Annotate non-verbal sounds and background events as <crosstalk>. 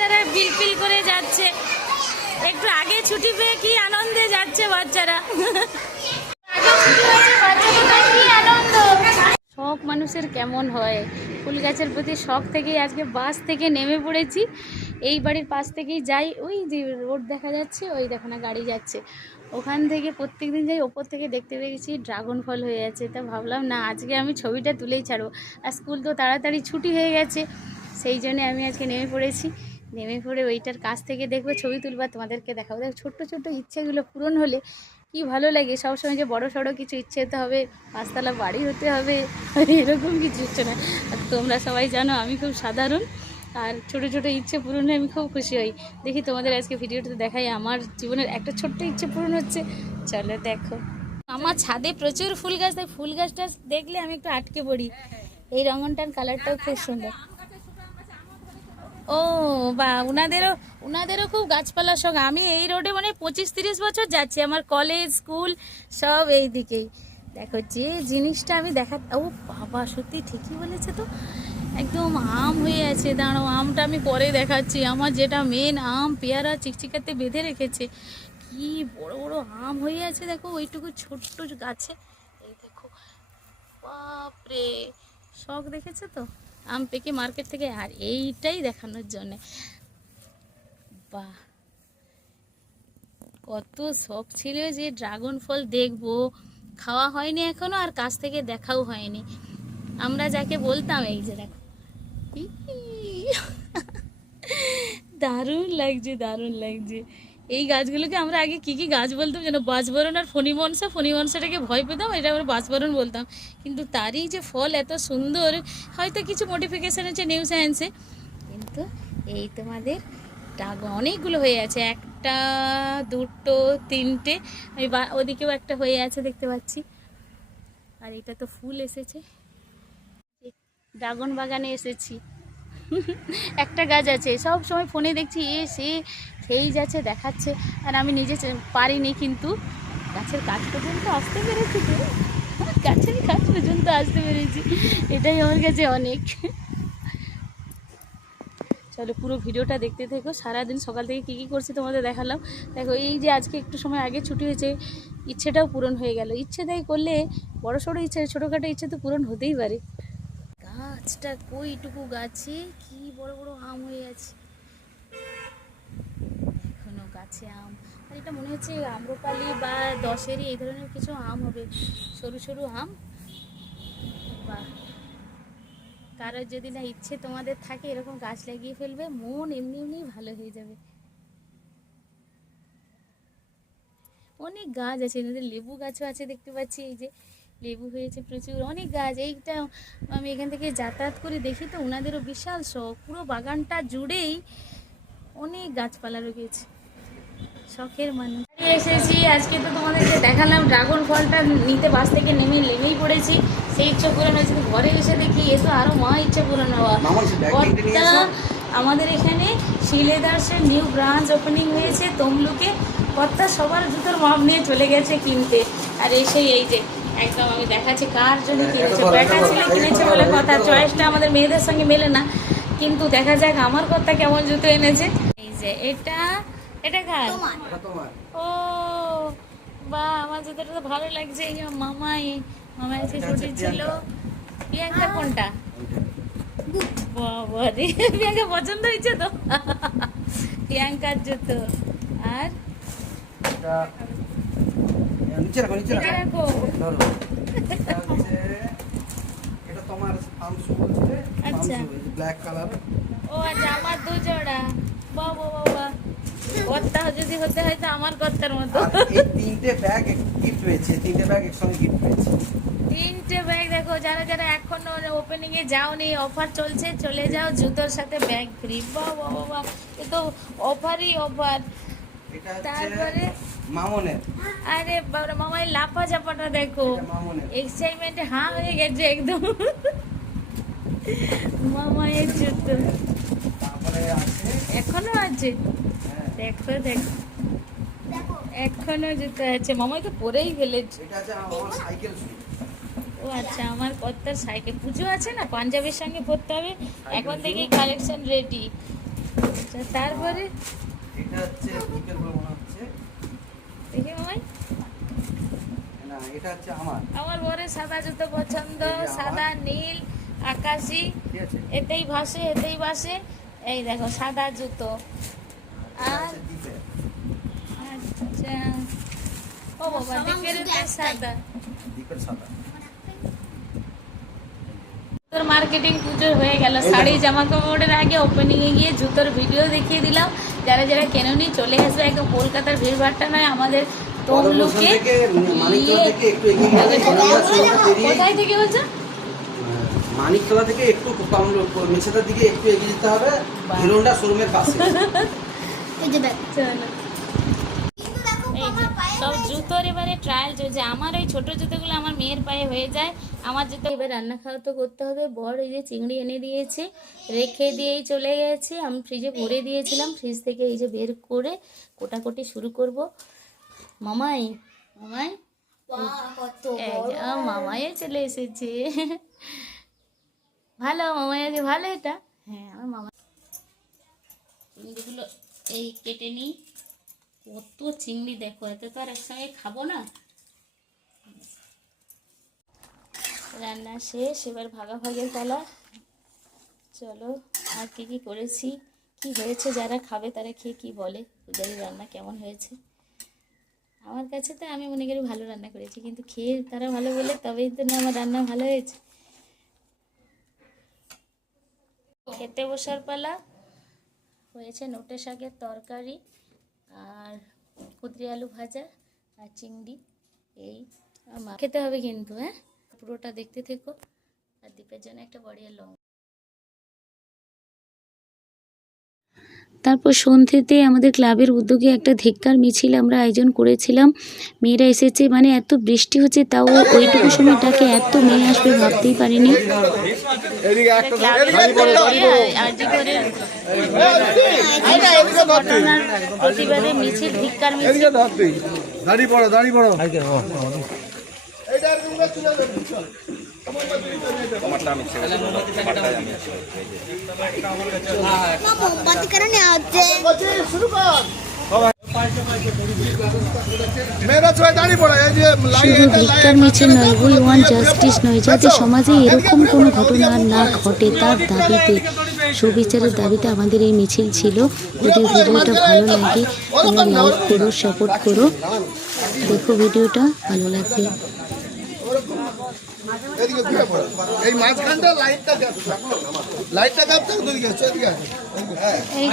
বাচ্চারা বিলপিল করে যাচ্ছে। একটু আগে ছুটি পেয়ে কি আনন্দে যাচ্ছে বাচ্চারা। শখ মানুষের কেমন হয়? ফুল গাছের প্রতি শখ থেকেই আজকে বাস থেকে নেমে পড়েছি। এই বাড়ির পাশ থেকেই যাই। ওই যে রোড দেখা যাচ্ছে, ওই দেখো না গাড়ি যাচ্ছে। ওখান থেকে প্রত্যেক দিন যাই, ওপর থেকে দেখতে পেয়েছি ড্রাগন ফল হয়ে আছে। তা ভাবলাম, না, আজকে আমি ছবিটা তুলেই ছাড়বো। আর স্কুল তো তাড়াতাড়ি ছুটি হয়ে গেছে, সেই জন্যে আমি আজকে নেমে পড়েছি। নেমে পড়ে ওইটার কাছ থেকে দেখব, ছবি তুলবা তোমাদেরকে দেখাবো। দেখো, ছোট্ট ছোট্ট ইচ্ছেগুলো পূরণ হলে কি ভালো লাগে? সবসময় যে বড় সড়ো কিছু ইচ্ছে হতে হবে, পাঁচতলা বাড়ি হতে হবে, এরকম কিছু ইচ্ছে না। আর তোমরা সবাই জানো আমি খুব সাধারণ, আর ছোট ছোট ইচ্ছে পূরণে আমি খুব খুশি হই। দেখি তোমাদের আজকে ভিডিওটাতে দেখাই, আমার জীবনের একটা ছোট্ট ইচ্ছে পূরণ হচ্ছে। চলো দেখো। আমার ছাদে প্রচুর ফুল গাছ ফুল গাছটা দেখলে আমি একটু আটকে পড়ি। এই রঙনটার কালারটাও খুব সুন্দর। ও বা, উনাদেরও উনাদেরও খুব গাছপালার শখ। আমি এই রোডে মানে পঁচিশ তিরিশ বছর যাচ্ছি, আমার কলেজ, স্কুল, সব এই দিকেই। দেখো যে জিনিসটা আমি দেখা, ও বাবা, সত্যি ঠিকই বলেছে তো। একদম আম হয়ে আছে দাঁড়ো আমটা আমি পরে দেখাচ্ছি। আমার যেটা মেন আম, পেয়ারা চিকচিকাতে বেঁধে রেখেছে। কি বড় বড় আম হয়ে আছে, দেখো, ওইটুকু ছোট্ট গাছে। এই দেখো, বাপরে, শখ দেখেছ তো? আম পেকে মার্কেট থেকে, আর এইটাই দেখানোর জন্যে। বাহ! কত শখ ছিল যে ড্রাগন ফল দেখব। খাওয়া হয়নি এখনও, আর কাছ থেকে দেখাও হয়নি। আমরা যাকে বলতাম, এই যে দেখো। দারুণ লাগছে দারুণ লাগছে। এই গাছগুলোকে আমরা আগে কি কি গাছ বলতাম যেন বাজবরণ আর ফণি মনসা ফণি মনসাটাকে ভয় পেতাম, এটা আমরা বাজবরণ বলতাম। কিন্তু তারই যে ফল এত সুন্দর, হয়তো কিছু মডিফিকেশান আছে নিউ সায়েন্সে কিন্তু এই তোমাদের ডাগ অনেকগুলো হয়ে আছে, একটা, দুটো, তিনটে, আমি বা- ওদিকেও একটা হয়ে আছে দেখতে পাচ্ছি। আর এটা তো ফুল এসেছে। ড্রাগন বাগানে এসেছি। <laughs> একটা গাছ আছে, সব সময় ফোনে দেখছি, এ, সে খেয়েই যাচ্ছে, দেখাচ্ছে। আর আমি নিজে পারিনি কিন্তু গাছের কাজ পর্যন্ত আসতে পেরেছি তো। গাছের কাজ পর্যন্ত আসতে পেরেছি। এটাই আমার কাছে অনেক। চলো পুরো ভিডিওটা দেখতে থেকো। সারাদিন সকাল থেকে কী কী করছি তোমাদের দেখালাম। দেখো, এই যে আজকে একটু সময় আগে ছুটি হয়েছে, ইচ্ছেটাও পূরণ হয়ে গেল। ইচ্ছে তাই করলে, বড় সড়ো ইচ্ছে, ছোটোখাটো ইচ্ছে তো পূরণ হতেই পারে। গাছটা কইটুকু গাছে, কি বড় বড় আম হয়ে আছে। গাছে আম। আর এটা মনে হচ্ছে আম্রপালি বা দশেরই এই ধরনের কিছু আম হবে। সরু সরু আম। বাহ। কারোর যদি না ইচ্ছে তোমাদের থাকে এরকম গাছ লাগিয়ে ফেলবে, মন এমনি এমনি ভালো হয়ে যাবে। অনেক গাছ আছে, এদের লেবু গাছও আছে দেখতে পাচ্ছি, এই যে লেবু হয়েছে প্রচুর। অনেক গাছ, এইটা আমি এখান থেকে যাতায়াত করে দেখি তো ওনাদেরও বিশাল শখ। পুরো বাগানটা জুড়েই অনেক গাছপালা রয়েছে। শখের মানুষ। এসেছি আজকে তো তোমাদেরকে দেখালাম ড্রাগন ফলটা নিতে বাস থেকে নেমে নেমেই পড়েছি। সেই ইচ্ছা পূরণ হয়েছে ঘরে এসে দেখি এসো তো আরও মা ইচ্ছা পূরণ হওয়া। আমাদের এখানে শিলেদাসের নিউ ব্রাঞ্চ ওপেনিং হয়েছে তমলুকে। কর্তা সবার জুতোর মাপ নিয়ে চলে গেছে কিনতে। আর এসে এই যে একদম আমি দেখাচ্ছি কার জন্য কিনেছে। বলো, ছেলে কিনেছে বলে বলো, কথা চয়েসটা আমাদের মেয়েদের সঙ্গে মেলে না। কিন্তু দেখা যাক আমার কর্তা কেমন জুতো এনেছে। এই যে এটা এটা কার? এটা ও বা আমার জুতোটা তো ভালো লাগছে। এই যে মামাই মামা এসে ছুটি ছিল। প্রিয়াঙ্কা কোনটা? ওইটা। বাবা রে প্রিয়াঙ্কা পছন্দ হয়েছে তো? প্রিয়াঙ্কার জুতো। আর? এটা নিচে রাখো নিচে এটা তোমার আচ্ছা। ব্ল্যাক কালার ও আচ্ছা আমার দু জোড়া কর্তা যদি হতে হয় তো আমার কর্তার মতো। এই তিনটে ব্যাগ গিফট পেয়েছে তিনটে ব্যাগ একসঙ্গে গিফট পেয়েছে। তিনটে ব্যাগ দেখো যারা যারা এখনও ওপেনিং এ যাওনি অফার চলছে চলে যাও জুতোর সাথে ব্যাগ ফ্রি বাবা বাবা এ তো অফারই অফার তারপরে? মামনের। আরে বাবা মামাই লাফা চাপাটা দেখো এক্সাইটমেন্টে হাঁ হয়ে গেছে একদম। মামায়ের জুতো। এখনও আছে? দেখো দেখো। এখনও জুতো আছে। মামাই তো পরেই ফেলেছে। ও আচ্ছা আমার কর্তার সাইকেল। পুজো আছে না? পাঞ্জাবের সঙ্গে পরতে হবে? এখন থেকেই কালেকশন রেডি আচ্ছা, তারপরে? এটা হচ্ছে দ্বীপের বলে হচ্ছে। দেখি মামাই। না এটা হচ্ছে আমার। আমার বরের সাদা জুতো পছন্দ। সাদা নীল আকাশি। এতেই ভাসে এতেই ভাসে। এই দেখো সাদা জুতো। আচ্ছা। ও বাবা দিকের সাদা দ্বীপের সাদা। তোর মার্কেটিং পুজো হয়ে গেল। শাড়ি জামা কাপড়ের আগে ওপেনিং এ গিয়ে জুতোর ভিডিও দেখিয়ে দিলাম। যারা যারা কেননি চলে আসবে একদম কলকাতার ভিড়ভাড়টা নয় আমাদের তমলুকে সড়কে কোথায় থেকে বলছো? মানিকতলা থেকে একটু মেছেদার দিকে একটু এগিয়ে যেতে হবে। হিরোন্ডা শোরুমের পাশে। <laughs> এই যে সব জুতোর এবারে ট্রায়াল চলছে। আমার ওই ছোট জুতোগুলো আমার মেয়ের পায়ে হয়ে যায়। আমার জুতো এবার রান্না খাওয়া তো করতে হবে। বর এই যে চিংড়ি এনে দিয়েছে রেখে দিয়েই চলে গেছে। আমি ফ্রিজে ভরে দিয়েছিলাম। ফ্রিজ থেকে এই যে বের করে কোটাকুটি শুরু করব। মামাই মামাই? বাহ, কত এই যে আমার মামাইও চলে এসেছে। ভালো মামাই আছে ভালো এটা? হ্যাঁ আমার মামা চিংড়িগুলো এই কেটে নিই। কত চিংড়ি দেখো, এত তো আর একসঙ্গে খাব না। রান্না শেষ, এবার ভাগাভাগের পালা। চলো, আর কি কি করেছি, কি হয়েছে, যারা খাবে তারা খেয়ে কি বলে পূজারি রান্না কেমন হয়েছে। আমার কাছে তো আমি মনে করি ভালো রান্না করেছি, কিন্তু খেয়ে তারা ভালো বলে, তবেই তো না আমার রান্না ভালো হয়েছে। খেতে বসার পালা হয়েছে নোটে শাকের তরকারি আর কুদরি আলু ভাজা আর চিংড়ি। এই মা- খেতে হবে কিন্তু হ্যাঁ? পুরোটা দেখতে থেকো। আর দ্বীপের জন্য একটা বড়িয়া লঙ্কা। তারপর সন্ধ্যেতে আমাদের ক্লাবের উদ্যোগে একটা ধিক্কার মিছিল আমরা আয়োজন করেছিলাম। মেয়েরা এসেছে মানে এত বৃষ্টি হচ্ছে তাও ওইটুকু সময়টাকে এত মেয়ে আসবে ভাবতেই পারিনি। প্রতিবাদে মিছিল ধিক্কার মিছিল। দাঁড়িয়ে পড়ো শুধু ভিক্ষার নয় উই ওয়ান জাস্টিস নয় যাতে সমাজে এরকম কোনো ঘটনা না ঘটে তার দাবিতে। সুবিচারের দাবিতে আমাদের এই মিছিল ছিল। যদি ভিডিওটা ভালো লাগে তোমরা লাইক করো সাপোর্ট করো। দেখো ভিডিওটা ভালো লাগবে। এই মাঝখানটা লাইটটা লাইটটা কাপ থাকতো। এই